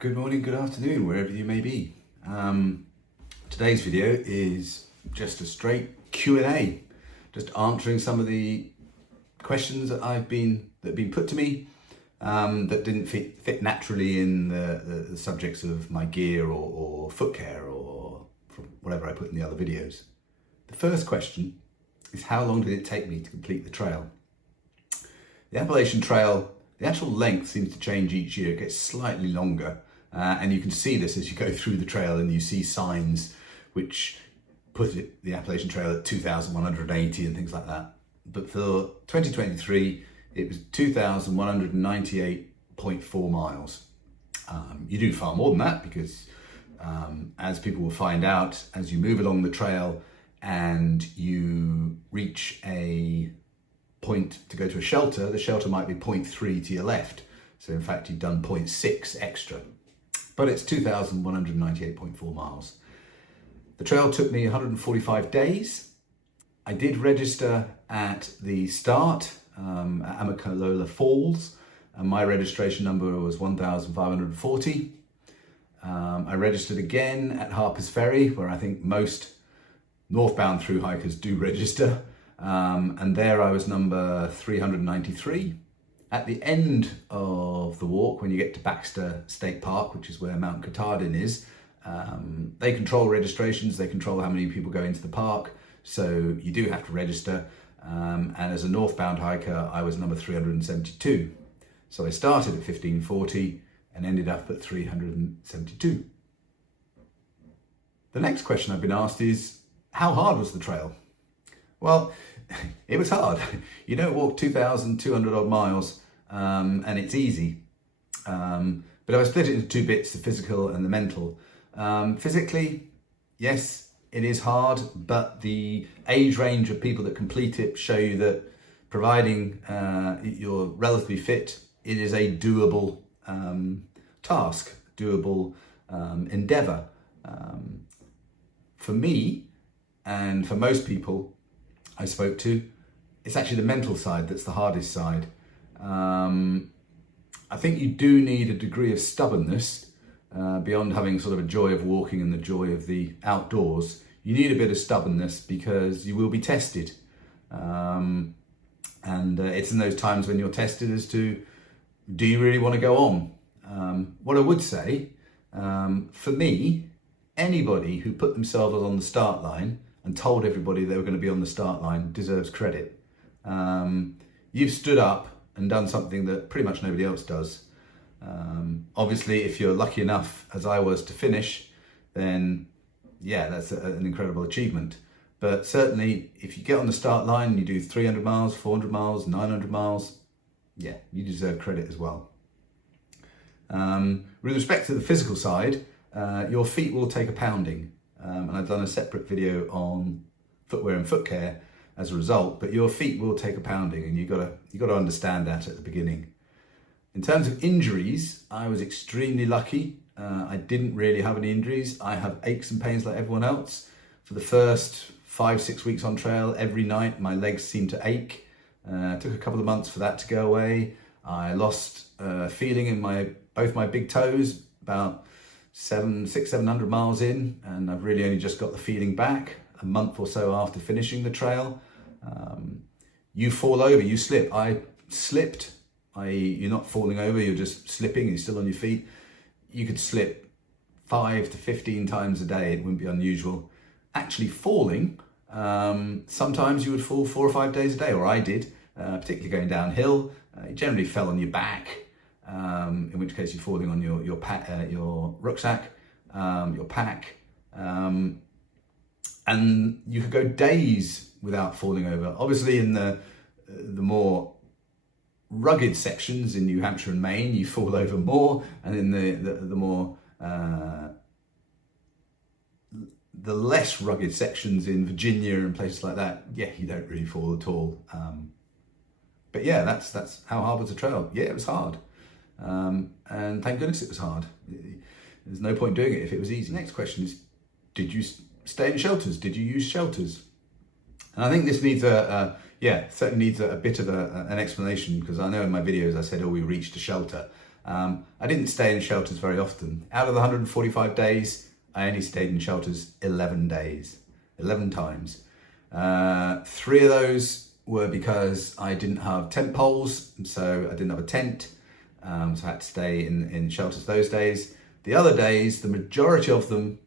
Good morning, good afternoon, wherever you may be. Today's video is just a straight Q&A, just answering some of the questions that have been put to me that didn't fit naturally in the subjects of my gear or foot care or whatever I put in the other videos. The first question is, how long did it take me to complete the trail? The Appalachian Trail, the actual length seems to change each year. It gets slightly longer. And you can see this as you go through the trail, and you see signs which put the Appalachian Trail at 2,180 and things like that. But for 2023, it was 2,198.4 miles. You do far more than that because as people will find out, as you move along the trail and you reach a point to go to a shelter, the shelter might be 0.3 to your left. So in fact, you've done 0.6 extra. But it's 2,198.4 miles. The trail took me 145 days. I did register at the start at Amicalola Falls, and my registration number was 1,540. I registered again at Harper's Ferry, where I think most northbound thru hikers do register, and there I was number 393. At the end of the walk, when you get to Baxter State Park, which is where Mount Katahdin is, they control registrations, they control how many people go into the park, so you do have to register. And as a northbound hiker, I was number 372. So I started at 1540 and ended up at 372. The next question I've been asked is, how hard was the trail? Well, it was hard. You don't walk 2,200 odd miles and it's easy. But I split it into two bits, the physical and the mental. Physically, yes, it is hard, but the age range of people that complete it show you that providing you're relatively fit, it is a doable task, doable endeavor. For me, and for most people I spoke to, it's actually the mental side that's the hardest side. I think you do need a degree of stubbornness beyond having sort of a joy of walking and the joy of the outdoors. You need a bit of stubbornness because you will be tested. And it's in those times when you're tested as to, do you really want to go on? What I would say, for me, anybody who put themselves on the start line and told everybody they were going to be on the start line deserves credit. You've stood up and done something that pretty much nobody else does. Obviously, if you're lucky enough, as I was, to finish, then yeah, that's an incredible achievement. But certainly, if you get on the start line and you do 300 miles, 400 miles, 900 miles, yeah, you deserve credit as well. With respect to the physical side, your feet will take a pounding. And I've done a separate video on footwear and foot care as a result, but your feet will take a pounding, and you've got to understand that at the beginning. In terms of injuries, I was extremely lucky. I didn't really have any injuries. I have aches and pains like everyone else. For the first 5-6 weeks on trail, every night my legs seemed to ache. It took a couple of months for that to go away. I lost feeling in both my big toes about 700 miles in, and I've really only just got the feeling back a month or so after finishing the trail. You fall over, you slip. I slipped, i.e. you're not falling over, you're just slipping, you're still on your feet. You could slip 5 to 15 times a day, it wouldn't be unusual. Actually falling, sometimes you would fall 4 or 5 days a day, or I did, particularly going downhill. You generally fell on your back, in which case you're falling on your rucksack, your pack, and you could go days without falling over. Obviously, in the more rugged sections in New Hampshire and Maine, you fall over more, and in the more the less rugged sections in Virginia and places like that, yeah, you don't really fall at all. But yeah, that's how hard was the trail. Yeah, it was hard. And thank goodness it was hard. There's no point doing it if it was easy. Next question is, did you stay in shelters? Did you use shelters? And I think this needs certainly needs a bit of an explanation, because I know in my videos I said, oh, we reached a shelter. I didn't stay in shelters very often. Out of the 145 days, I only stayed in shelters 11 days, 11 times. 3 of those were because I didn't have tent poles, so I didn't have a tent, so I had to stay in shelters those days. The other days, the majority of them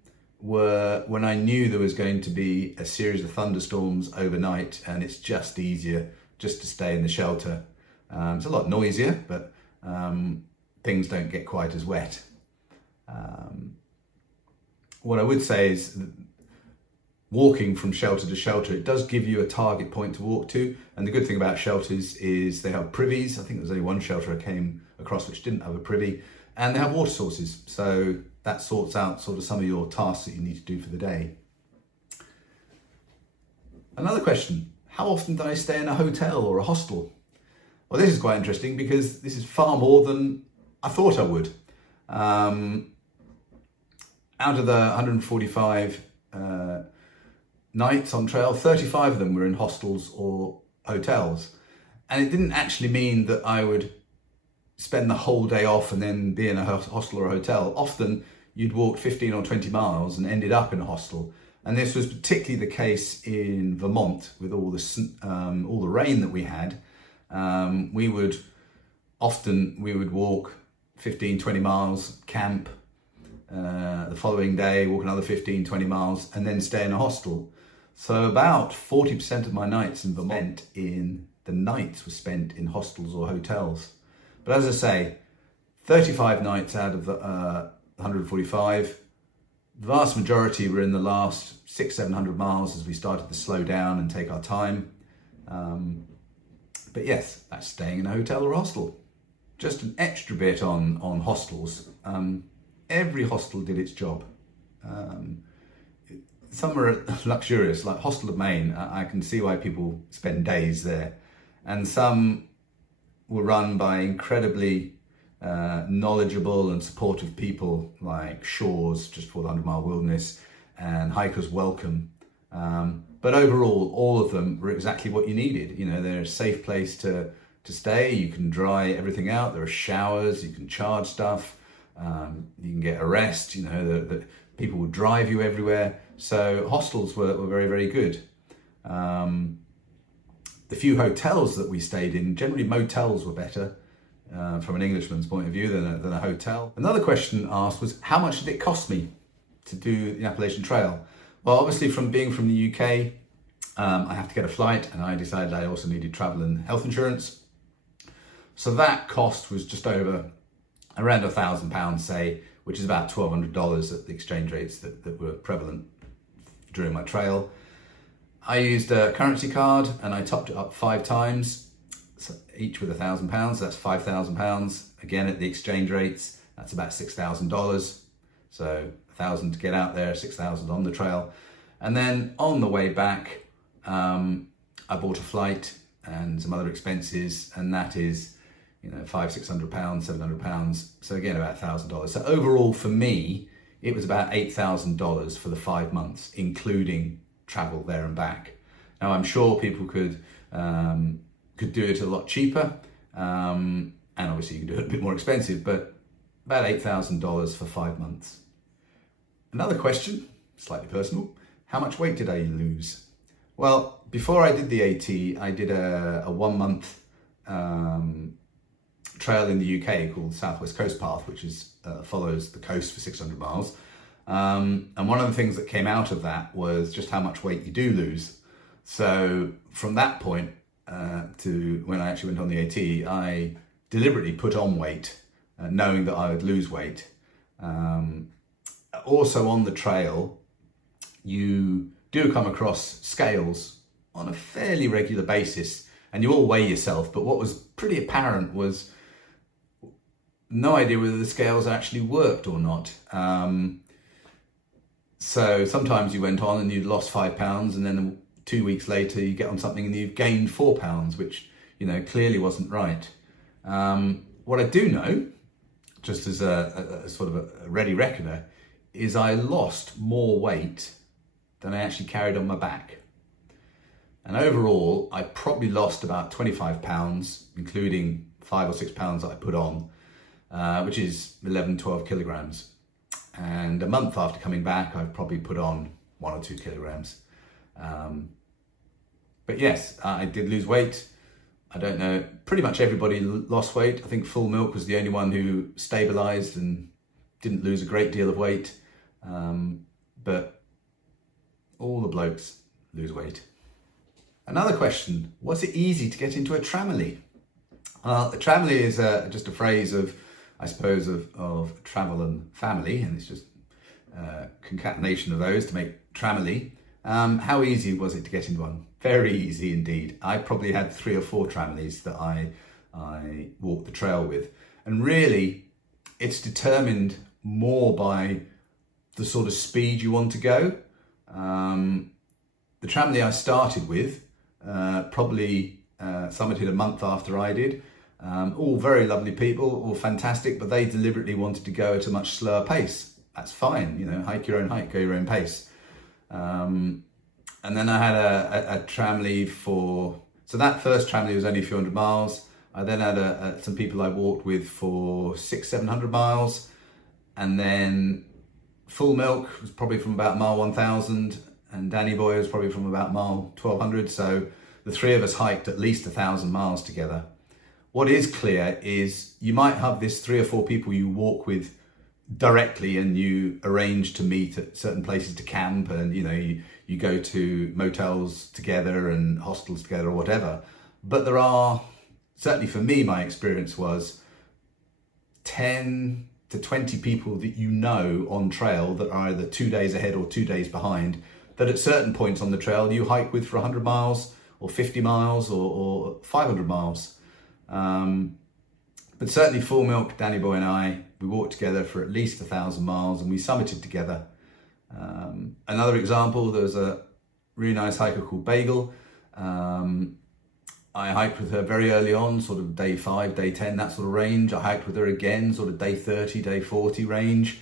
were when I knew there was going to be a series of thunderstorms overnight, and it's just easier just to stay in the shelter. It's a lot noisier, but things don't get quite as wet. What I would say is walking from shelter to shelter, it does give you a target point to walk to. And the good thing about shelters is they have privies. I think there's only one shelter I came across which didn't have a privy, and they have water sources. So that sorts out sort of some of your tasks that you need to do for the day. Another question, how often did I stay in a hotel or a hostel? Well, this is quite interesting because this is far more than I thought I would. Out of the 145 nights on trail, 35 of them were in hostels or hotels. And it didn't actually mean that I would spend the whole day off and then be in a hostel or a hotel. Often you'd walked 15 or 20 miles and ended up in a hostel. And this was particularly the case in Vermont with all the rain that we had. We would walk 15, 20 miles, camp, the following day, walk another 15, 20 miles, and then stay in a hostel. So about 40% of my nights in Vermont were spent in hostels or hotels. But as I say, 35 nights out of the 145, the vast majority were in the last 600-700 miles as we started to slow down and take our time. But yes, that's staying in a hotel or hostel. Just an extra bit on hostels. Every hostel did its job. Some are luxurious, like Hostel of Maine. I can see why people spend days there. And some were run by incredibly knowledgeable and supportive people like Shores, just for the 100-mile wilderness, and Hikers Welcome. But overall, all of them were exactly what you needed. You know, they're a safe place to stay. You can dry everything out. There are showers. You can charge stuff. You can get a rest. You know, the people will drive you everywhere. So hostels were very, very good. The few hotels that we stayed in, generally motels were better from an Englishman's point of view than a hotel. Another question asked was, how much did it cost me to do the Appalachian Trail? Well, obviously being from the UK, I have to get a flight, and I decided I also needed travel and health insurance. So that cost was just over around £1,000, say, which is about $1,200 at the exchange rates that were prevalent during my trail. I used a currency card and I topped it up 5 times, so each with £1,000. That's £5,000. Again, at the exchange rates, that's about $6,000. So 1,000 to get out there, 6,000 on the trail. And then on the way back, I bought a flight and some other expenses, and that is, £500, £600, £700. So again, about $1,000. So overall for me, it was about $8,000 for the 5 months, including travel there and back. Now I'm sure people could do it a lot cheaper, and obviously you can do it a bit more expensive, but about $8,000 for 5 months. Another question, slightly personal, how much weight did I lose? Well, before I did the AT, I did a 1 month trail in the UK called the Southwest Coast Path, which follows the coast for 600 miles. And one of the things that came out of that was just how much weight you do lose. So from that point to when I actually went on the AT, I deliberately put on weight, knowing that I would lose weight. Also on the trail, you do come across scales on a fairly regular basis, and you all weigh yourself, but what was pretty apparent was no idea whether the scales actually worked or not. So sometimes you went on and you'd lost 5 pounds, and then 2 weeks later you get on something and you've gained 4 pounds, which clearly wasn't right. What I do know, just as a sort of a ready reckoner, is I lost more weight than I actually carried on my back. And overall, I probably lost about 25 pounds, including 5 or 6 pounds that I put on. which is 11, 12 kilograms. And a month after coming back, I've probably put on 1 or 2 kilograms. But yes, I did lose weight. I don't know, pretty much everybody lost weight. I think Full Milk was the only one who stabilized and didn't lose a great deal of weight. But all the blokes lose weight. Another question, was it easy to get into a tramily? A tramily is just a phrase of, I suppose, of travel and family, and it's just a concatenation of those to make tramily. How easy was it to get into one? Very easy indeed. I probably had 3 or 4 tramilies that I walked the trail with. And really, it's determined more by the sort of speed you want to go. The tramily I started with probably summited a month after I did. All very lovely people, all fantastic, but they deliberately wanted to go at a much slower pace. That's fine, you know, hike your own hike, go your own pace. And then I had a tramily so that first tramily was only a few hundred miles. I then had some people I walked with for 600-700 miles. And then Full Milk was probably from about mile 1000, and Danny Boy was probably from about mile 1200. So the 3 of us hiked at least 1,000 miles together. What is clear is you might have this 3 or 4 people you walk with directly, and you arrange to meet at certain places to camp, and you know, you go to motels together and hostels together or whatever. But there are, certainly for me, my experience was 10 to 20 people that you know on trail that are either 2 days ahead or 2 days behind, that at certain points on the trail you hike with for 100 miles or 50 miles or 500 miles. But certainly Full Milk, Danny Boy and I, we walked together for at least 1,000 miles, and we summited together. Another example, there was a really nice hiker called Bagel. I hiked with her very early on, sort of day 5, day 10, that sort of range. I hiked with her again, sort of day 30, day 40 range.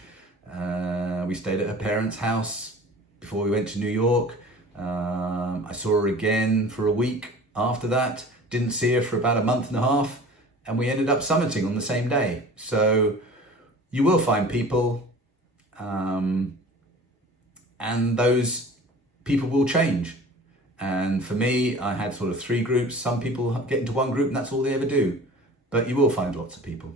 We stayed at her parents' house before we went to New York. I saw her again for a week after that. Didn't see her for about a month and a half, and we ended up summiting on the same day. So you will find people, and those people will change. And for me, I had sort of 3 groups. Some people get into one group and that's all they ever do, but you will find lots of people.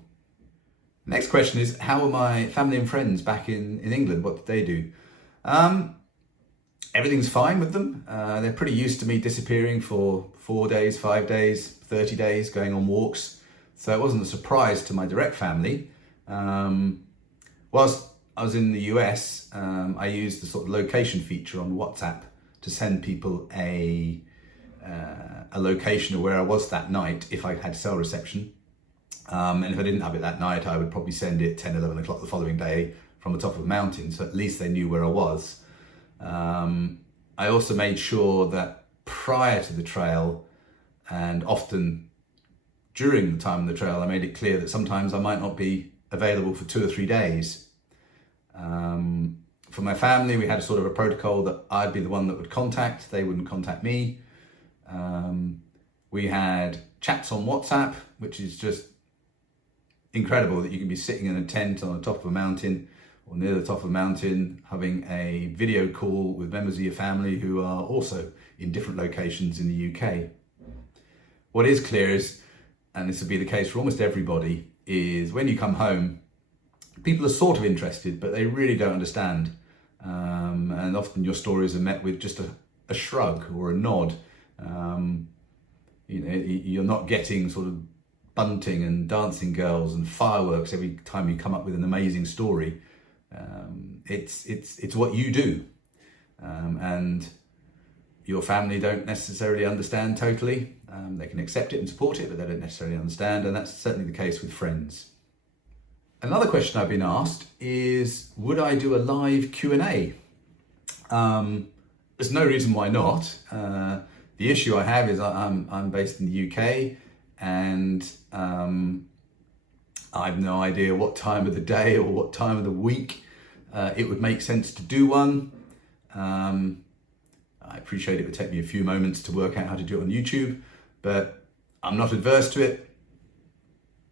Next question is, how are my family and friends back in England? What did they do? Everything's fine with them. They're pretty used to me disappearing for 4 days, 5 days, 30 days, going on walks. So it wasn't a surprise to my direct family. Whilst I was in the US, I used the sort of location feature on WhatsApp to send people a location of where I was that night if I had cell reception. And if I didn't have it that night, I would probably send it 10, 11 o'clock the following day from the top of a mountain, so at least they knew where I was. I also made sure that prior to the trail, and often during the time of the trail, I made it clear that sometimes I might not be available for 2 or 3 days. For my family, we had a sort of a protocol that I'd be the one that would contact, they wouldn't contact me. We had chats on WhatsApp, which is just incredible that you can be sitting in a tent on the top of a mountain or near the top of a mountain, having a video call with members of your family who are also in different locations in the UK. What is clear is, and this will be the case for almost everybody, is when you come home, people are sort of interested, but they really don't understand. And often your stories are met with just a shrug or a nod. You know, you're not getting sort of bunting and dancing girls and fireworks every time you come up with an amazing story. It's what you do. And your family don't necessarily understand totally. They can accept it and support it, but they don't necessarily understand. And that's certainly the case with friends. Another question I've been asked is, would I do a live Q&A? There's no reason why not. The issue I have is I'm based in the UK, and I have no idea what time of the day or what time of the week it would make sense to do one. I appreciate it would take me a few moments to work out how to do it on YouTube, but I'm not adverse to it.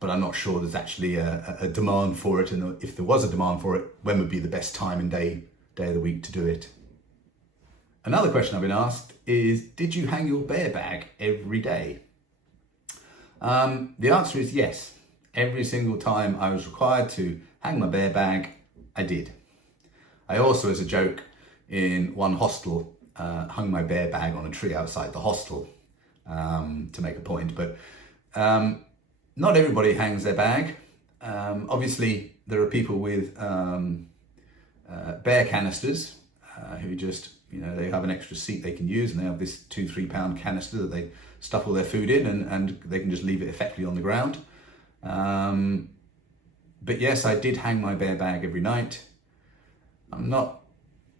but I'm not sure there's actually a demand for it. And if there was a demand for it, when would be the best time and day of the week to do it? Another question I've been asked is, did you hang your bear bag every day? The answer is yes. Every single time I was required to hang my bear bag, I did. I also, as a joke, in one hostel, hung my bear bag on a tree outside the hostel to make a point. But not everybody hangs their bag. Obviously, there are people with bear canisters who just, they have an extra seat they can use, and they have this 2-3 pound canister that they stuff all their food in, and they can just leave it effectively on the ground. But yes, I did hang my bear bag every night. I'm not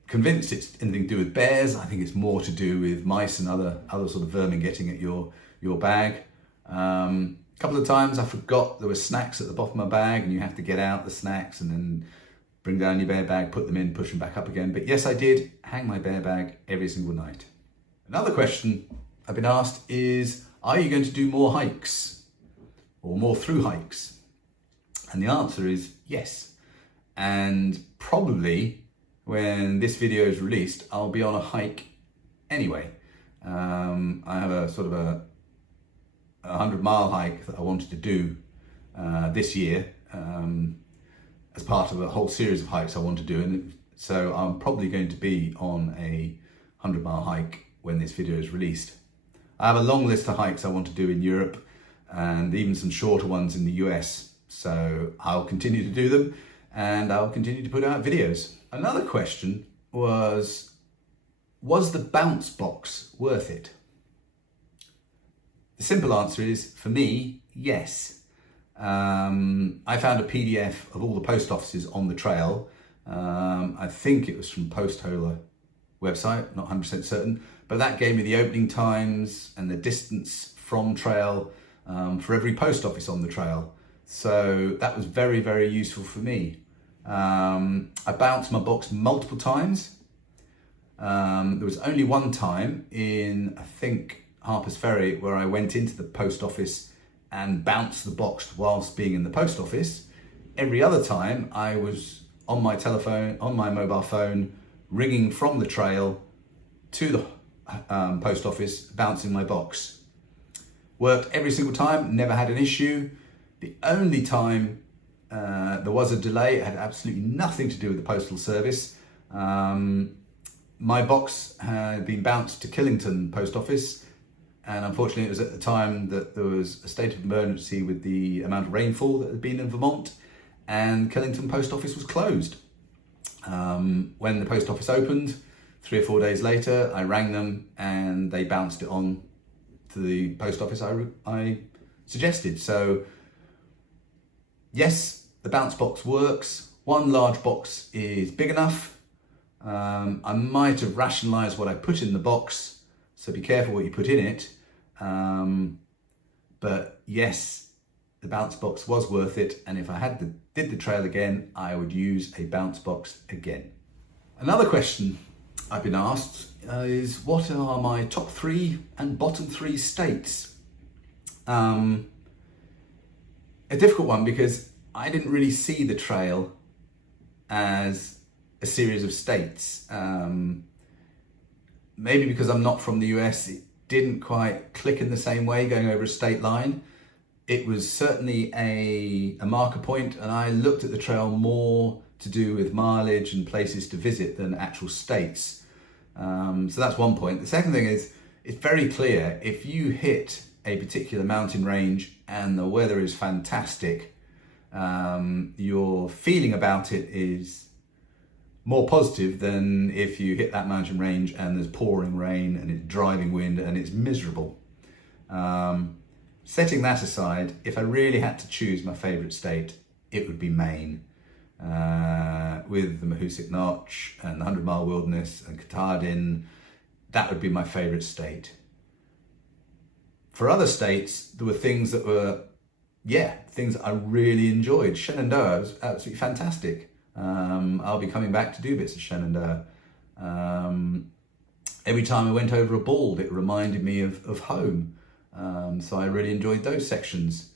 convinced it's anything to do with bears. I think it's more to do with mice and other sort of vermin getting at your bag. A couple of times I forgot there were snacks at the bottom of my bag, and you have to get out the snacks and then bring down your bear bag, put them in, push them back up again. But yes, I did hang my bear bag every single night. Another question I've been asked is, are you going to do more hikes or more through hikes? And the answer is yes. And probably when this video is released, I'll be on a hike anyway. I have a sort of a 100-mile hike that I wanted to do this year as part of a whole series of hikes I want to do. And so I'm probably going to be on a 100-mile hike when this video is released. I have a long list of hikes I want to do in Europe, and even some shorter ones in the US. So I'll continue to do them, and I'll continue to put out videos. Another question was the bounce box worth it? The simple answer is, for me, yes. I found a PDF of all the post offices on the trail. I think it was from Postholer website, not 100% certain, but that gave me the opening times and the distance from trail for every post office on the trail. So that was very, very useful for me. I bounced my box multiple times. There was only one time in, I think, Harper's Ferry where I went into the post office and bounced the box whilst being in the post office. Every other time I was on my telephone, on my mobile phone, ringing from the trail to the post office, bouncing my box. Worked every single time, never had an issue. The only time there was a delay, it had absolutely nothing to do with the postal service. My box had been bounced to Killington post office, and unfortunately it was at the time that there was a state of emergency with the amount of rainfall that had been in Vermont, and Killington post office was closed. When the post office opened, 3 or 4 days later, I rang them and they bounced it on to the post office I suggested. So yes, the bounce box works. One large box is big enough. I might have rationalised what I put in the box, so be careful what you put in it. But yes, the bounce box was worth it, and if I did the trail again, I would use a bounce box again. Another question I've been asked is, what are my top 3 and bottom 3 states? A difficult one, because I didn't really see the trail as a series of states. Maybe because I'm not from the US, it didn't quite click in the same way going over a state line. It was certainly a marker point, and I looked at the trail more to do with mileage and places to visit than actual states. So that's one point. The second thing is, it's very clear if you hit a particular mountain range and the weather is fantastic, your feeling about it is more positive than if you hit that mountain range and there's pouring rain and it's driving wind and it's miserable. Setting that aside, if I really had to choose my favourite state, it would be Maine, with the Mahoosic Notch and the 100-mile wilderness and Katahdin. That would be my favourite state. For other states, there were things that were, things that I really enjoyed. Shenandoah was absolutely fantastic. I'll be coming back to do bits of Shenandoah. Every time I went over a bald, it reminded me of home. So I really enjoyed those sections.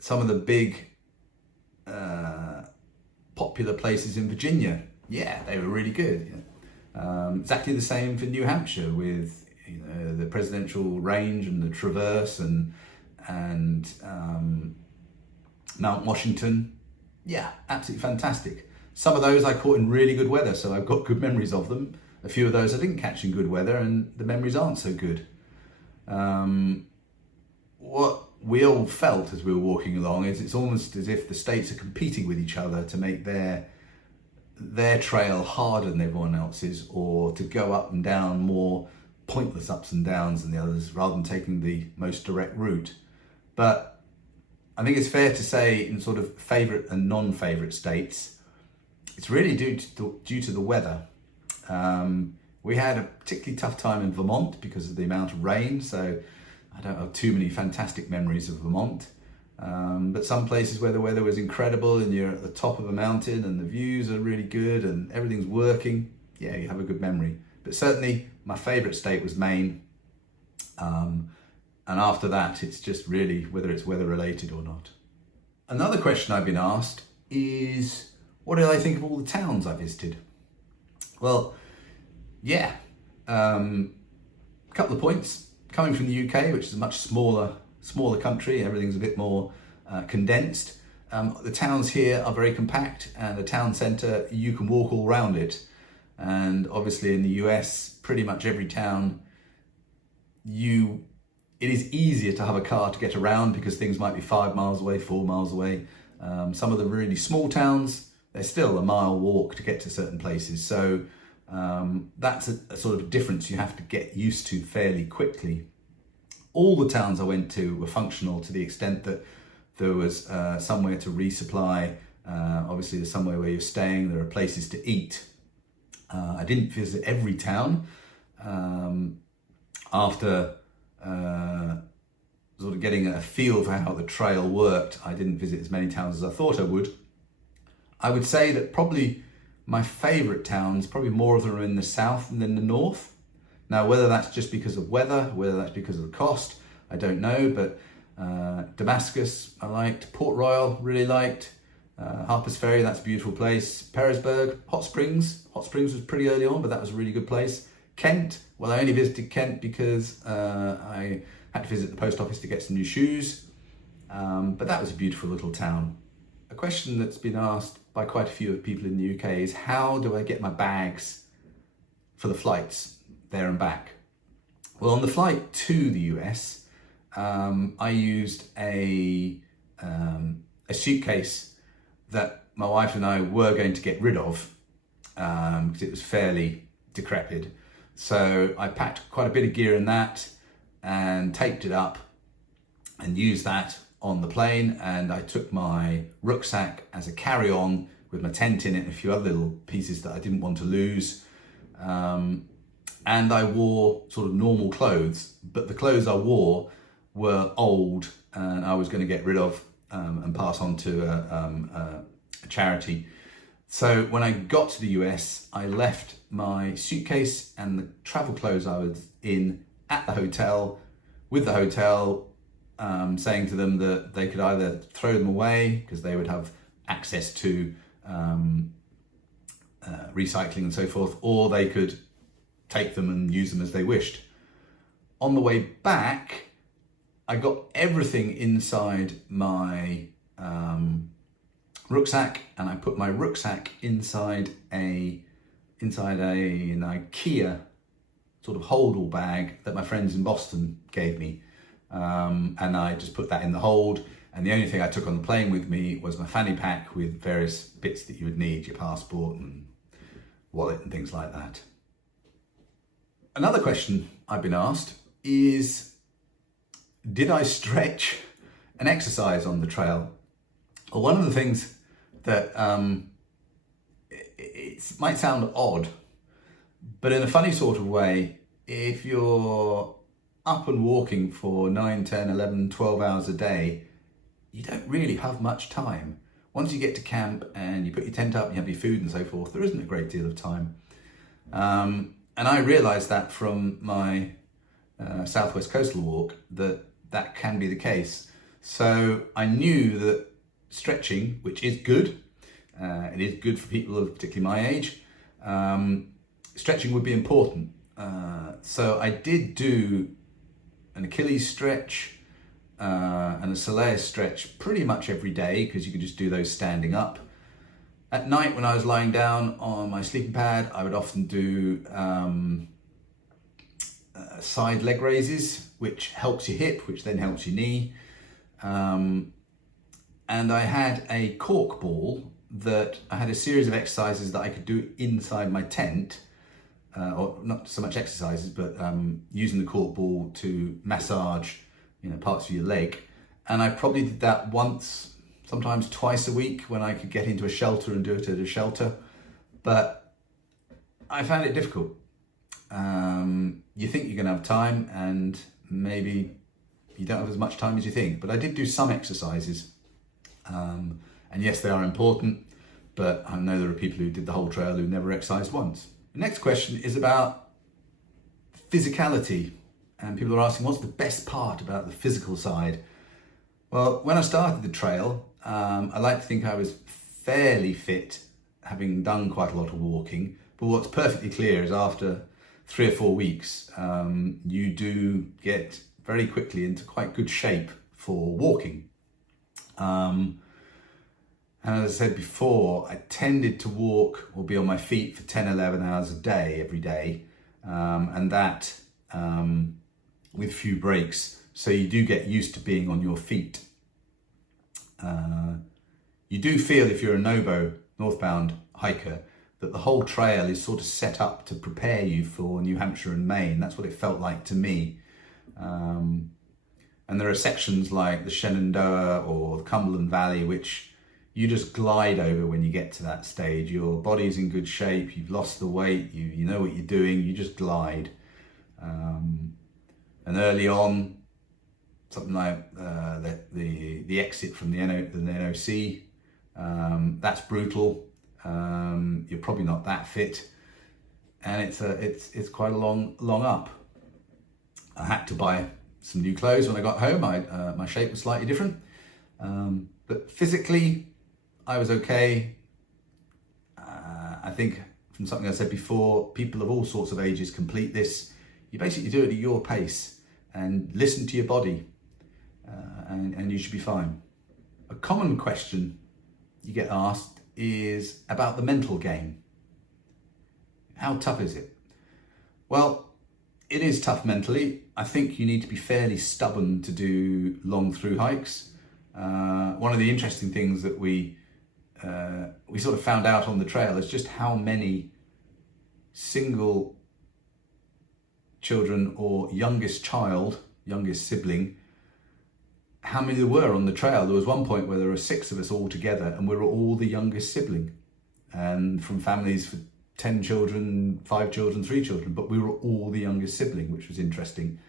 some of the big popular places in Virginia, yeah, they were really good. Exactly the same for New Hampshire with the presidential range and the Traverse and Mount Washington. Yeah, absolutely fantastic. Some of those I caught in really good weather, so I've got good memories of them. A few of those I didn't catch in good weather, and the memories aren't so good. What we all felt as we were walking along is it's almost as if the states are competing with each other to make their trail harder than everyone else's, or to go up and down more pointless ups and downs than the others, rather than taking the most direct route. But I think it's fair to say, in sort of favourite and non-favourite states, it's really due to the weather. We had a particularly tough time in Vermont because of the amount of rain, so I don't have too many fantastic memories of Vermont. But some places where the weather was incredible and you're at the top of a mountain and the views are really good and everything's working, yeah, you have a good memory. But certainly my favourite state was Maine. And after that, it's just really whether it's weather related or not. Another question I've been asked is, what did I think of all the towns I visited? Well, yeah, a couple of points. Coming from the UK, which is a much smaller country, everything's a bit more condensed. The towns here are very compact, and the town centre, you can walk all around it. And obviously in the US, pretty much every town, it is easier to have a car to get around because things might be 5 miles away, 4 miles away. Some of the really small towns, they're still a mile walk to get to certain places. So that's a sort of difference you have to get used to fairly quickly. All the towns I went to were functional to the extent that there was somewhere to resupply. Obviously there's somewhere where you're staying, there are places to eat. I didn't visit every town. After sort of getting a feel for how the trail worked, I didn't visit as many towns as I thought I would. I would say that probably my favourite towns, probably more of them are in the south than in the north. Now, whether that's just because of weather, whether that's because of the cost, I don't know, but Damascus I liked, Port Royal really liked, Harper's Ferry, that's a beautiful place, Petersburg, Hot Springs was pretty early on, but that was a really good place. Kent, well, I only visited Kent because I had to visit the post office to get some new shoes, but that was a beautiful little town. A question that's been asked by quite a few people in the UK is, how do I get my bags for the flights there and back? Well, on the flight to the US, I used a suitcase that my wife and I were going to get rid of because it was fairly decrepit. So I packed quite a bit of gear in that and taped it up and used that on the plane, and I took my rucksack as a carry-on with my tent in it and a few other little pieces that I didn't want to lose. And I wore sort of normal clothes, but the clothes I wore were old and I was going to get rid of and pass on to a charity. So when I got to the US, I left my suitcase and the travel clothes I was in at the hotel, with the hotel saying to them that they could either throw them away because they would have access to recycling and so forth, or they could take them and use them as they wished. On the way back, I got everything inside my rucksack, and I put my rucksack inside an IKEA sort of hold-all bag that my friends in Boston gave me. And I just put that in the hold, and the only thing I took on the plane with me was my fanny pack with various bits that you would need, your passport and wallet and things like that. Another question I've been asked is, did I stretch and exercise on the trail? Well, one of the things that it might sound odd, but in a funny sort of way, if you're up and walking for 9, 10, 11, 12 hours a day, you don't really have much time. Once you get to camp and you put your tent up and you have your food and so forth, there isn't a great deal of time. And I realised that from my Southwest Coastal Walk, that can be the case. So I knew that stretching, which is good, it is good for people of particularly my age, stretching would be important. So I did do an Achilles stretch and a soleus stretch pretty much every day, because you could just do those standing up. At night, when I was lying down on my sleeping pad, I would often do side leg raises, which helps your hip, which then helps your knee. And I had a cork ball that I had a series of exercises that I could do inside my tent, or not so much exercises, but using the cork ball to massage, parts of your leg. And I probably did that once, sometimes twice a week, when I could get into a shelter and do it at a shelter. But I found it difficult. You think you're gonna have time, and maybe you don't have as much time as you think. But I did do some exercises. And yes, they are important, but I know there are people who did the whole trail who never exercised once. The next question is about physicality. And people are asking, what's the best part about the physical side? Well, when I started the trail, I like to think I was fairly fit, having done quite a lot of walking. But what's perfectly clear is after 3 or 4 weeks, you do get very quickly into quite good shape for walking. And as I said before, I tended to walk or be on my feet for 10, 11 hours a day, every day. And that with few breaks. So you do get used to being on your feet. You do feel, if you're a NoBo northbound hiker, that the whole trail is sort of set up to prepare you for New Hampshire and Maine. That's what it felt like to me. And there are sections like the Shenandoah or the Cumberland Valley, which you just glide over when you get to that stage. Your body's in good shape, you've lost the weight, you know what you're doing, you just glide. And early on, something like the exit from the NOC, that's brutal. You're probably not that fit, and it's quite a long up. I had to buy some new clothes when I got home. My shape was slightly different, but physically I was okay. I think, from something I said before, people of all sorts of ages complete this. You basically do it at your pace and listen to your body, and you should be fine. A common question you get asked is about the mental game. How tough is it? Well, it is tough mentally. I think you need to be fairly stubborn to do long through hikes. One of the interesting things that we sort of found out on the trail is just how many single children or youngest sibling, how many there were on the trail. There was one point where there were 6 of us all together, and we were all the youngest sibling, and from families for 10 children, 5 children, 3 children, but we were all the youngest sibling, which was interesting.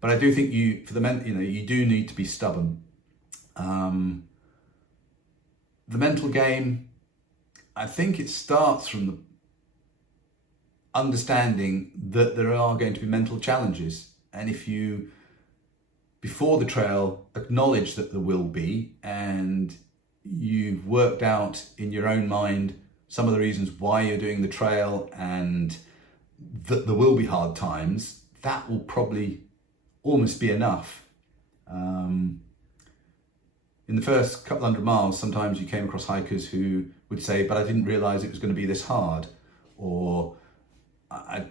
But I do think you do need to be stubborn. The mental game, I think it starts from the understanding that there are going to be mental challenges. And if you, before the trail, acknowledge that there will be, and you've worked out in your own mind some of the reasons why you're doing the trail, and that there will be hard times, that will probably almost be enough. In the first couple hundred miles, sometimes you came across hikers who would say, but I didn't realize it was going to be this hard, or I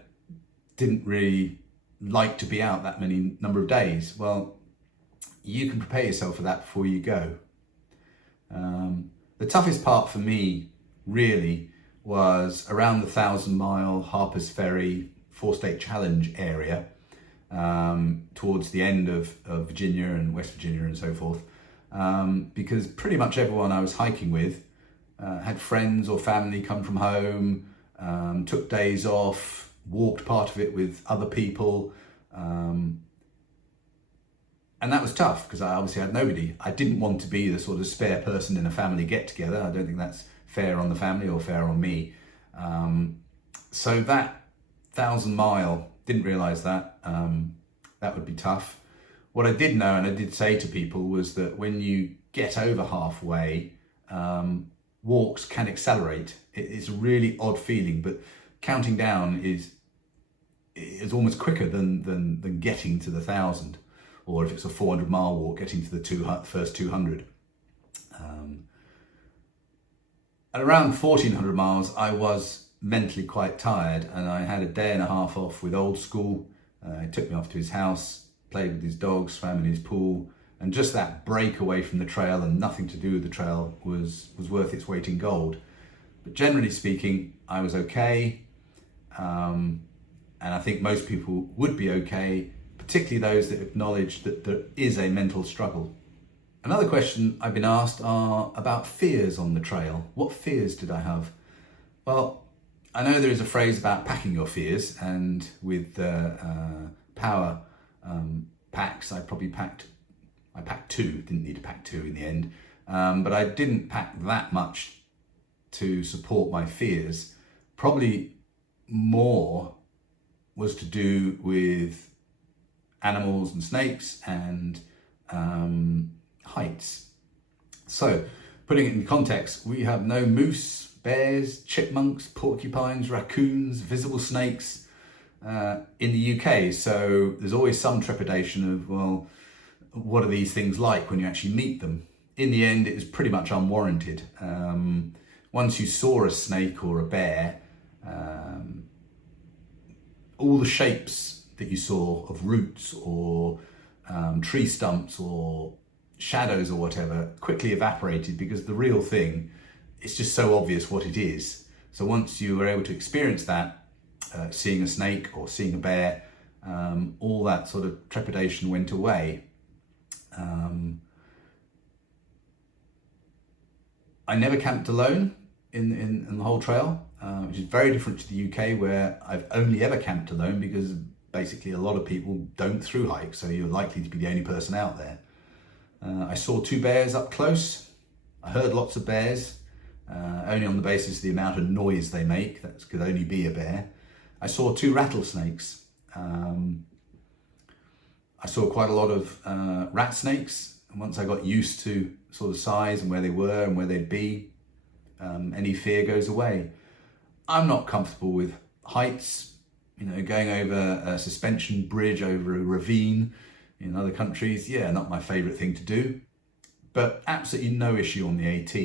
didn't really like to be out that many number of days. Well, you can prepare yourself for that before you go. The toughest part for me really was around the 1,000-mile Harper's Ferry 4-state challenge area, towards the end of Virginia and West Virginia and so forth, because pretty much everyone I was hiking with had friends or family come from home, took days off, walked part of it with other people, and that was tough because I obviously had nobody. I didn't want to be the sort of spare person in a family get-together. I don't think that's fair on the family or fair on me. So that 1,000-mile, didn't realise that, that would be tough. What I did know, and I did say to people, was that when you get over halfway, walks can accelerate. It's a really odd feeling, but counting down is almost quicker than getting to the 1,000, or if it's a 400-mile walk, getting to the first 200. At around 1,400 miles, I was mentally quite tired, and I had a day and a half off with Old School. He took me off to his house, played with his dogs, swam in his pool, and just that break away from the trail and nothing to do with the trail was worth its weight in gold. But generally speaking, I was okay, and I think most people would be okay, particularly those that acknowledge that there is a mental struggle. Another question I've been asked are about fears on the trail. What fears did I have? Well, I know there is a phrase about packing your fears, and with power packs, I packed 2, didn't need to pack 2 in the end, but I didn't pack that much to support my fears. Probably more was to do with animals and snakes and heights. So, putting it in context, we have no moose, bears, chipmunks, porcupines, raccoons, visible snakes in the UK. So there's always some trepidation of, well, what are these things like when you actually meet them? In the end, it is pretty much unwarranted. Once you saw a snake or a bear, all the shapes that you saw of roots or tree stumps or shadows or whatever quickly evaporated, because the real thing, it's just so obvious what it is. So once you were able to experience that, seeing a snake or seeing a bear, all that sort of trepidation went away. I never camped alone in the whole trail, which is very different to the UK, where I've only ever camped alone because basically a lot of people don't thru hike, so you're likely to be the only person out there. I saw 2 bears up close. I heard lots of bears, only on the basis of the amount of noise they make. That could only be a bear. I saw 2 rattlesnakes. I saw quite a lot of rat snakes, and once I got used to sort of size and where they were and where they'd be, any fear goes away. I'm not comfortable with heights. You know, going over a suspension bridge over a ravine in other countries, yeah, not my favourite thing to do, but absolutely no issue on the AT.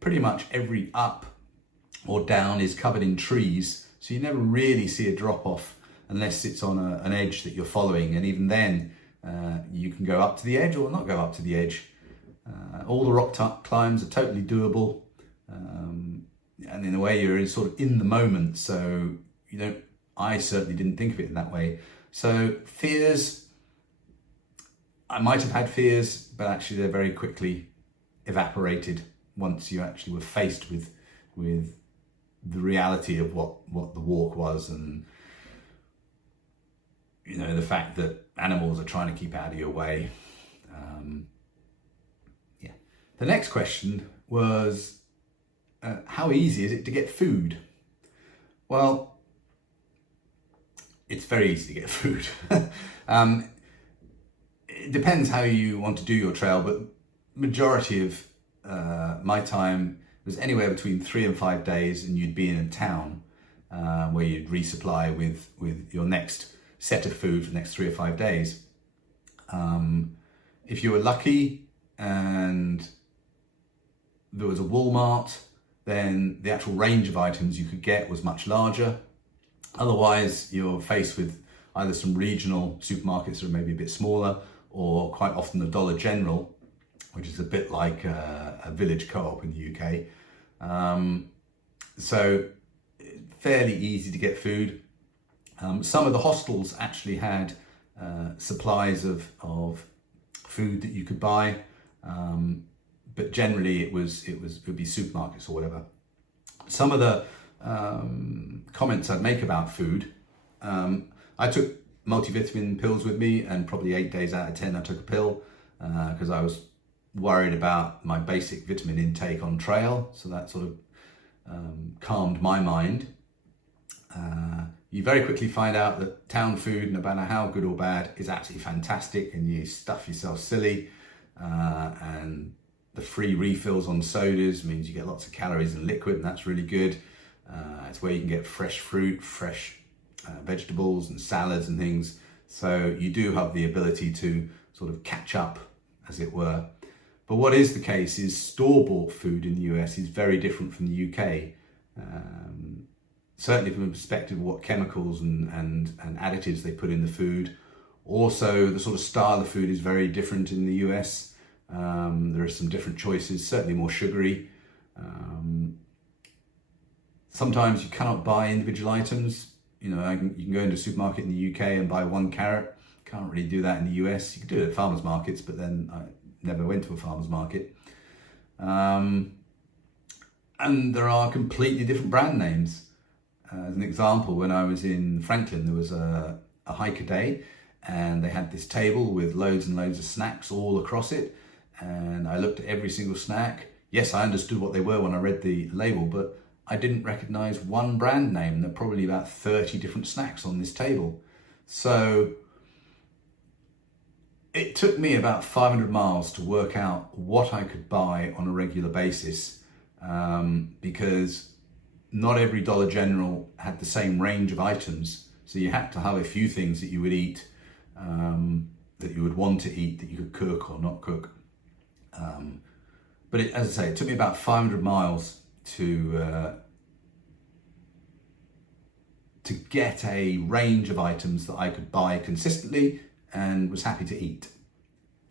Pretty much every up or down is covered in trees, so you never really see a drop off unless it's on an edge that you're following, and even then you can go up to the edge or not go up to the edge. All the rock climbs are totally doable, and in a way you're in the moment, so I certainly didn't think of it in that way. So fears, I might have had fears, but actually they're very quickly evaporated once you actually were faced with the reality of what the walk was, and the fact that animals are trying to keep out of your way. The next question was, how easy is it to get food? Well, it's very easy to get food. It depends how you want to do your trail, but majority of my time was anywhere between 3 and 5 days, and you'd be in a town where you'd resupply with your next set of food for the next 3 or 5 days. If you were lucky and there was a Walmart, then the actual range of items you could get was much larger. Otherwise, you're faced with either some regional supermarkets that are maybe a bit smaller, or quite often the Dollar General, which is a bit like a village co-op in the UK. So fairly easy to get food. Some of the hostels actually had supplies of food that you could buy, but generally it would be supermarkets or whatever. Some of the comments I'd make about food, I took multivitamin pills with me, and probably 8 days out of 10 I took a pill because I was worried about my basic vitamin intake on trail, so that sort of calmed my mind. You very quickly find out that town food, no matter how good or bad, is absolutely fantastic, and you stuff yourself silly. And the free refills on sodas means you get lots of calories and liquid, and that's really good. It's where you can get fresh fruit, fresh vegetables and salads and things. So you do have the ability to sort of catch up, as it were. But what is the case is store-bought food in the US is very different from the UK. Certainly from the perspective of what chemicals and additives they put in the food. Also, the sort of style of food is very different in the US. There are some different choices, certainly more sugary. Sometimes you cannot buy individual items. You know, you can go into a supermarket in the UK and buy one carrot. Can't really do that in the US. You can do it at farmers markets, but then I never went to a farmers market. And there are completely different brand names. As an example, when I was in Franklin, there was a hiker day, and they had this table with loads and loads of snacks all across it. And I looked at every single snack. Yes, I understood what they were when I read the label, but I didn't recognize one brand name. There are probably about 30 different snacks on this table. So it took me about 500 miles to work out what I could buy on a regular basis, because not every Dollar General had the same range of items. So you had to have a few things that you would eat, that you would want to eat, that you could cook or not cook. But as I say, it took me about 500 miles to get a range of items that I could buy consistently and was happy to eat.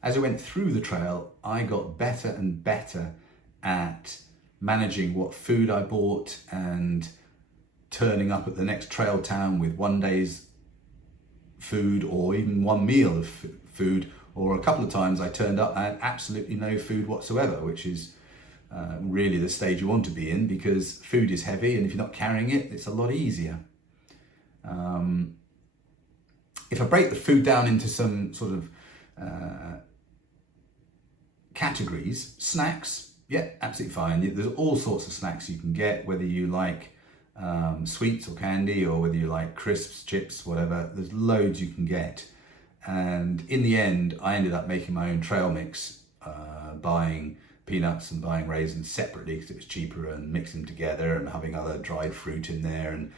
As I went through the trail, I got better and better at managing what food I bought and turning up at the next trail town with one day's food or even one meal of food, or a couple of times I turned up and I had absolutely no food whatsoever, which is really the stage you want to be in, because food is heavy, and if you're not carrying it, it's a lot easier. If I break the food down into some sort of categories, snacks, yeah, absolutely fine. There's all sorts of snacks you can get, whether you like sweets or candy, or whether you like crisps, chips, whatever. There's loads you can get. And in the end, I ended up making my own trail mix, buying peanuts and buying raisins separately because it was cheaper, and mixing them together and having other dried fruit in there, and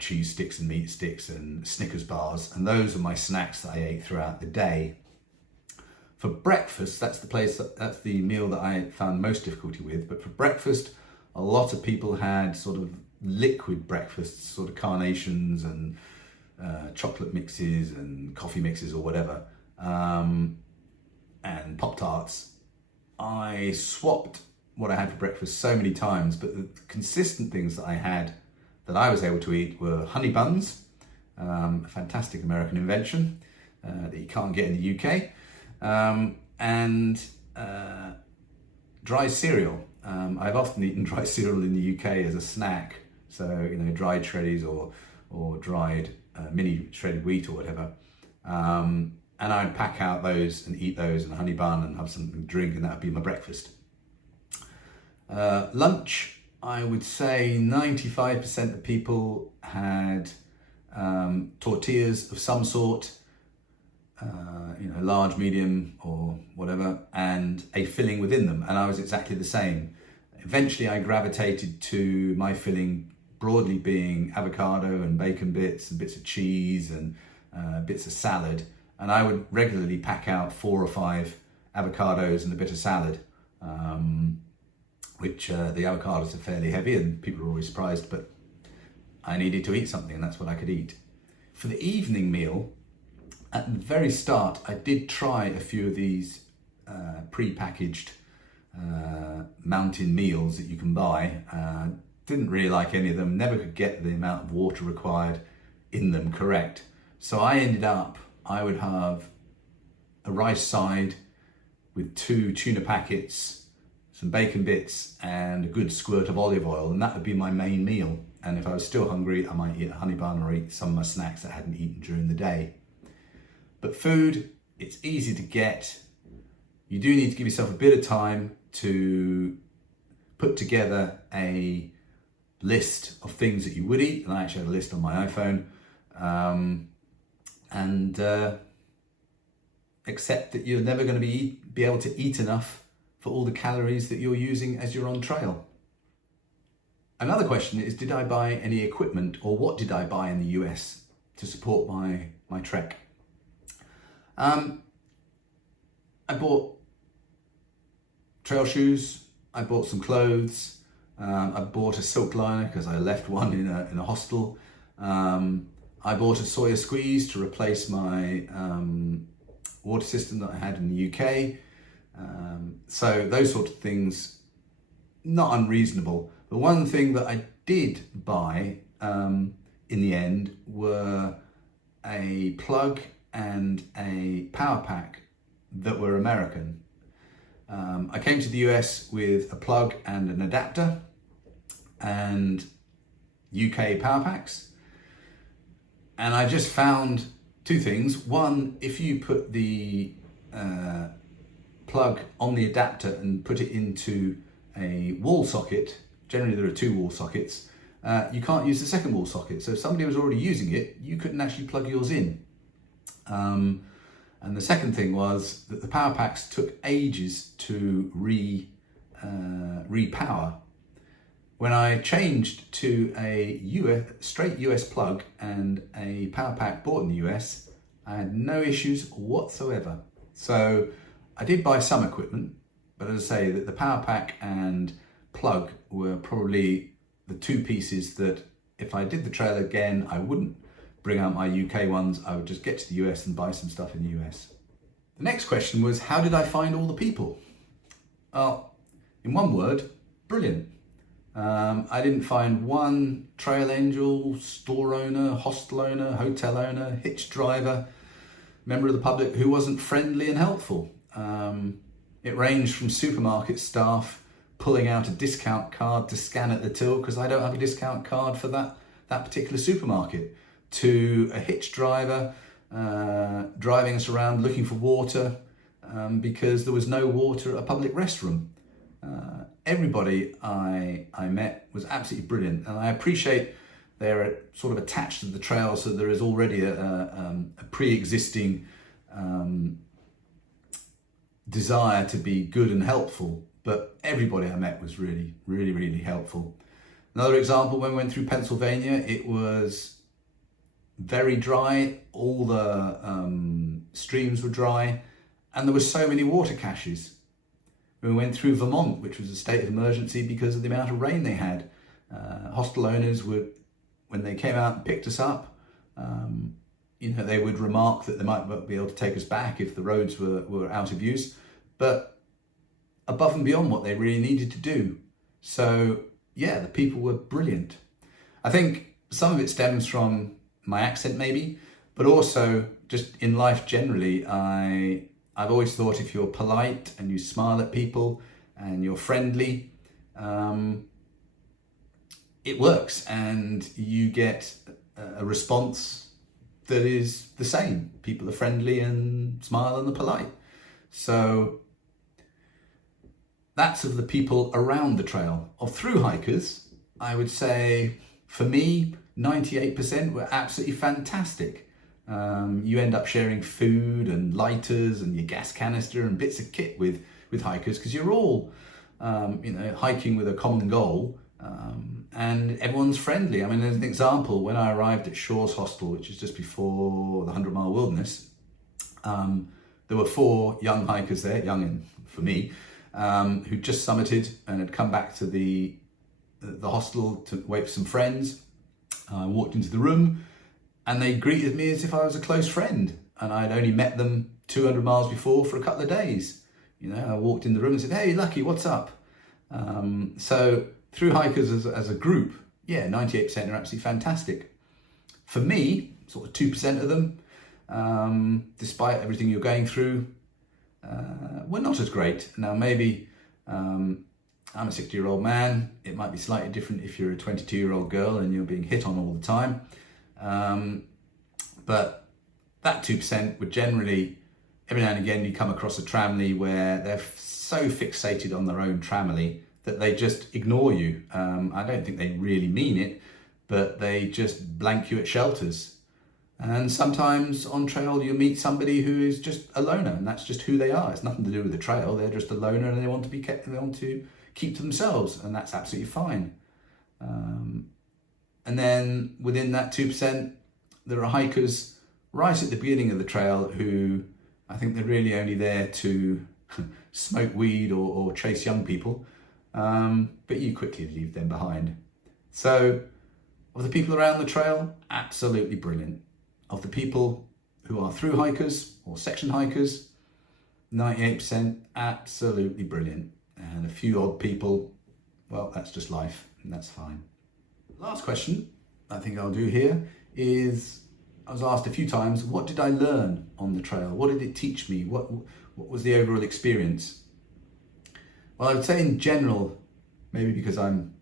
cheese sticks and meat sticks and Snickers bars. And those are my snacks that I ate throughout the day. For breakfast, that's the meal that I found most difficulty with. But for breakfast, a lot of people had sort of liquid breakfasts, sort of carnations and chocolate mixes and coffee mixes or whatever, and Pop-Tarts. I swapped what I had for breakfast so many times, but the consistent things that I had that I was able to eat were honey buns, a fantastic American invention that you can't get in the UK, and dry cereal. I've often eaten dry cereal in the UK as a snack, so dried shreddies or dried mini shredded wheat or whatever, and I'd pack out those and eat those in a honey bun and have something to drink, and that would be my breakfast. Lunch, I would say 95% of people had tortillas of some sort, large, medium, or whatever, and a filling within them, and I was exactly the same. Eventually I gravitated to my filling broadly being avocado and bacon bits and bits of cheese and bits of salad, and I would regularly pack out 4 or 5 avocados and a bit of salad, which the avocados are fairly heavy and people are always surprised, but I needed to eat something, and that's what I could eat. For the evening meal, at the very start, I did try a few of these pre-packaged mountain meals that you can buy. Didn't really like any of them, never could get the amount of water required in them correct. So I would have a rice side with 2 tuna packets, some bacon bits, and a good squirt of olive oil, and that would be my main meal. And if I was still hungry, I might eat a honey bun or eat some of my snacks that I hadn't eaten during the day. But food, it's easy to get. You do need to give yourself a bit of time to put together a list of things that you would eat, and I actually had a list on my iPhone, and accept that you're never going to be able to eat enough for all the calories that you're using as you're on trail. Another question is, did I buy any equipment, or what did I buy in the US to support my trek? I bought trail shoes, I bought some clothes, I bought a silk liner because I left one in a hostel. I bought a Sawyer squeeze to replace my water system that I had in the UK. So those sort of things, not unreasonable. But one thing that I did buy in the end were a plug and a power pack that were American. I came to the US with a plug and an adapter and UK power packs. And I just found two things. One, if you put the plug on the adapter and put it into a wall socket, generally there are two wall sockets, you can't use the second wall socket. So if somebody was already using it, you couldn't actually plug yours in. And the second thing was that the power packs took ages to repower. When I changed to a straight US plug and a power pack bought in the US, I had no issues whatsoever. So I did buy some equipment, but as I say, that the power pack and plug were probably the two pieces that if I did the trail again, I wouldn't bring out my UK ones. I would just get to the US and buy some stuff in the US. The next question was, how did I find all the people? Well, in one word, brilliant. I didn't find one trail angel, store owner, hostel owner, hotel owner, hitch driver, member of the public who wasn't friendly and helpful. It ranged from supermarket staff pulling out a discount card to scan at the till because I don't have a discount card for that particular supermarket, to a hitch driver driving us around looking for water because there was no water at a public restroom. Everybody I met was absolutely brilliant, and I appreciate they're sort of attached to the trail, so there is already a pre-existing desire to be good and helpful, but everybody I met was really, really, really helpful. Another example, when we went through Pennsylvania, it was very dry, all the streams were dry, and there were so many water caches. We went through Vermont, which was a state of emergency because of the amount of rain they had. Hostel owners would, when they came out and picked us up, they would remark that they might not be able to take us back if the roads were out of use, but above and beyond what they really needed to do. So yeah, the people were brilliant. I think some of it stems from my accent maybe, but also just in life generally, I've always thought if you're polite and you smile at people and you're friendly, it works and you get a response that is the same. People are friendly and smile and are polite. So that's of the people around the trail. Of thru hikers, I would say for me, 98% were absolutely fantastic. You end up sharing food and lighters and your gas canister and bits of kit with hikers because you're all hiking with a common goal, and everyone's friendly. I mean, as an example, when I arrived at Shaw's Hostel, which is just before the 100 Mile Wilderness, there were 4 young hikers there, young for me, who'd just summited and had come back to the hostel to wait for some friends. I walked into the room and they greeted me as if I was a close friend, and I'd only met them 200 miles before for a couple of days. I walked in the room and said, "Hey, Lucky, what's up?" So thru hikers as a group, yeah, 98% are absolutely fantastic. For me, sort of 2% of them, despite everything you're going through, were not as great. Now maybe I'm a 60-year-old man. It might be slightly different if you're a 22-year-old girl and you're being hit on all the time. But that 2% would generally, every now and again, you come across a tramily where they're so fixated on their own tramily that they just ignore you. I don't think they really mean it, but they just blank you at shelters. And sometimes on trail you meet somebody who is just a loner, and that's just who they are. It's nothing to do with the trail. They're just a loner, and they want to be kept. They want to keep to themselves, and that's absolutely fine. And then within that 2%, there are hikers right at the beginning of the trail who I think they're really only there to smoke weed or chase young people, but you quickly leave them behind. So of the people around the trail, absolutely brilliant. Of the people who are through hikers or section hikers, 98% absolutely brilliant. And a few odd people, well, that's just life, and that's fine. Last question I think I'll do here is, I was asked a few times, what did I learn on the trail? What did it teach me? What was the overall experience? Well, I would say in general, maybe because I'm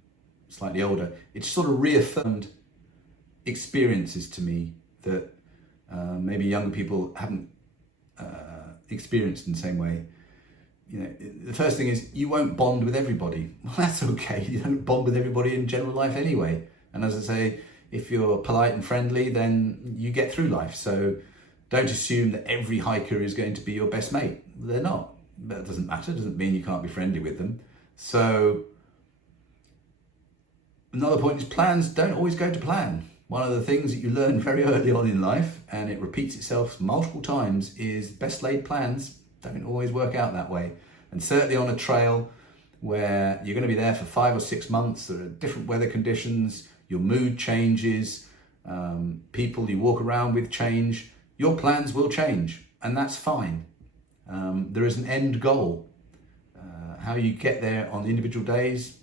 slightly older, it sort of reaffirmed experiences to me that maybe younger people haven't experienced in the same way. You know, the first thing is you won't bond with everybody. Well, that's okay. You don't bond with everybody in general life anyway. And as I say, if you're polite and friendly, then you get through life. So don't assume that every hiker is going to be your best mate. They're not. That doesn't matter. It doesn't mean you can't be friendly with them. So another point is plans don't always go to plan. One of the things that you learn very early on in life, and it repeats itself multiple times, is best laid plans don't always work out that way. And certainly on a trail where you're going to be there for 5 or 6 months, there are different weather conditions, your mood changes, people you walk around with change, your plans will change, and that's fine. There is an end goal. How you get there on the individual days,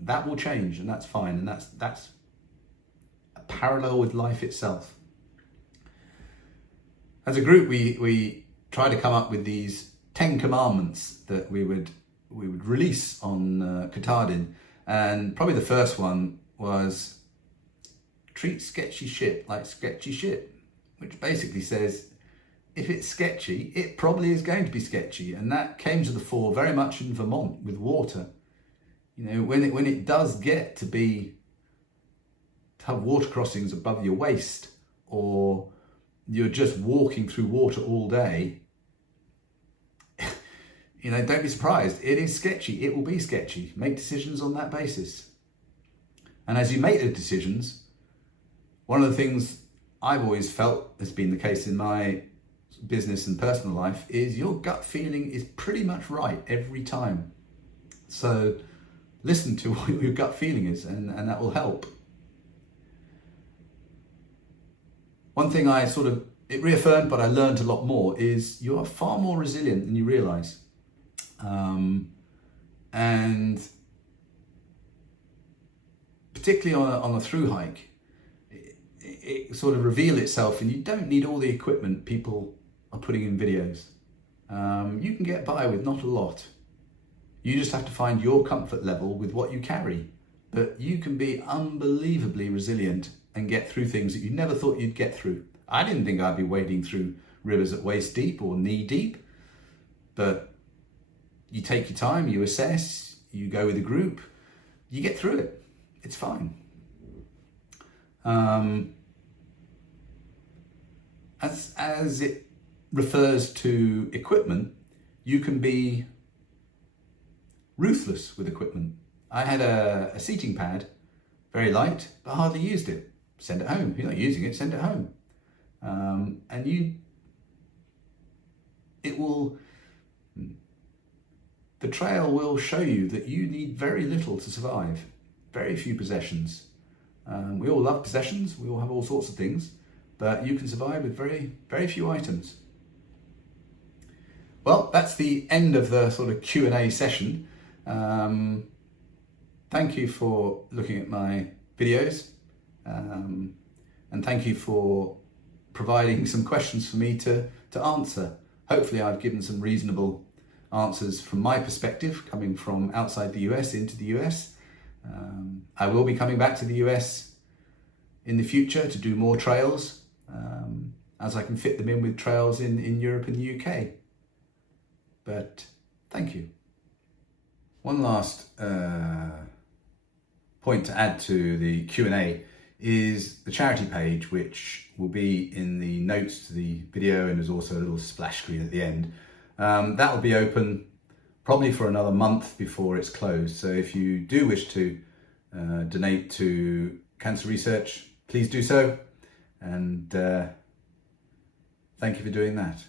that will change, and that's fine, and that's a parallel with life itself. As a group, we try to come up with these 10 commandments that we would release on Katahdin, and probably the first one was treat sketchy shit like sketchy shit, which basically says if it's sketchy, it probably is going to be sketchy. And that came to the fore very much in Vermont with water. You know, when it does get to have water crossings above your waist, or you're just walking through water all day, you know, don't be surprised. It is sketchy. It will be sketchy. Make decisions on that basis. And as you make the decisions, one of the things I've always felt has been the case in my business and personal life is your gut feeling is pretty much right every time. So listen to what your gut feeling is, and that will help. One thing it reaffirmed, but I learned a lot more, is you are far more resilient than you realise. And particularly on a thru hike, it sort of revealed itself, and you don't need all the equipment people are putting in videos. You can get by with not a lot. You just have to find your comfort level with what you carry. But you can be unbelievably resilient and get through things that you never thought you'd get through. I didn't think I'd be wading through rivers at waist deep or knee deep, but you take your time, you assess, you go with a group, you get through it. It's fine. As it refers to equipment, you can be ruthless with equipment. I had a seating pad, very light, but hardly used it. Send it home. If you're not using it, send it home. The trail will show you that you need very little to survive. Very few possessions. We all love possessions. We all have all sorts of things, but you can survive with very, very few items. Well, that's the end of the sort of Q&A session. Thank you for looking at my videos, and thank you for providing some questions for me to answer. Hopefully I've given some reasonable answers from my perspective, coming from outside the US into the US. I will be coming back to the US in the future to do more trails, as I can fit them in with trails in Europe and the UK. But thank you. One last point to add to the Q&A is the charity page, which will be in the notes to the video, and there's also a little splash screen at the end. That will be open probably for another month before it's closed. So if you do wish to donate to cancer research, please do so. And thank you for doing that.